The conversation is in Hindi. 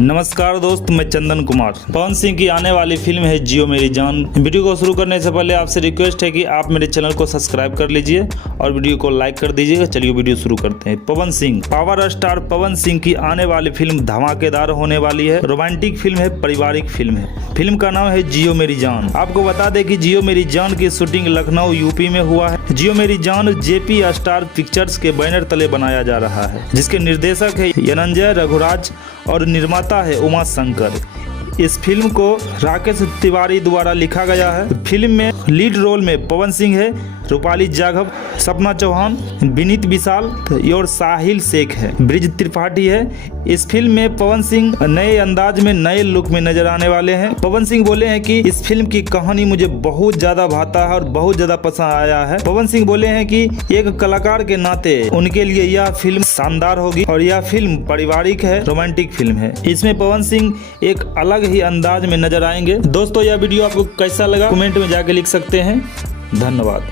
नमस्कार दोस्त, मैं चंदन कुमार। पवन सिंह की आने वाली फिल्म है जियो मेरी जान। वीडियो को शुरू करने से पहले आपसे रिक्वेस्ट है कि आप मेरे चैनल को सब्सक्राइब कर लीजिए और वीडियो को लाइक कर दीजिएगा। चलिए वीडियो शुरू करते हैं। पवन सिंह, पावर स्टार पवन सिंह की आने वाली फिल्म धमाकेदार होने वाली है। रोमांटिक फिल्म है, पारिवारिक फिल्म है। फिल्म का नाम है जियो मेरी जान। आपको बता दें कि जियो मेरी जान की शूटिंग लखनऊ यूपी में हुआ है। जियो मेरी जान जेपी स्टार पिक्चर्स के बैनर तले बनाया जा रहा है, जिसके निर्देशक है यनंजय रघुराज और निर्माता है उमा शंकर। इस फिल्म को राकेश तिवारी द्वारा लिखा गया है। फिल्म में लीड रोल में पवन सिंह है, रूपाली जाघव, सपना चौहान, विनीत विशाल और साहिल शेख है, ब्रिज त्रिपाठी है। इस फिल्म में पवन सिंह नए अंदाज में, नए लुक में नजर आने वाले हैं। पवन सिंह बोले हैं कि इस फिल्म की कहानी मुझे बहुत ज्यादा भाता है और बहुत ज्यादा पसंद आया है। पवन सिंह बोले हैं कि एक कलाकार के नाते उनके लिए यह फिल्म शानदार होगी और यह फिल्म पारिवारिक है, रोमांटिक फिल्म है। इसमें पवन सिंह एक अलग ही अंदाज में नजर आएंगे। दोस्तों, यह वीडियो आपको कैसा लगा कमेंट में जाके लिख सकते हैं। धन्यवाद।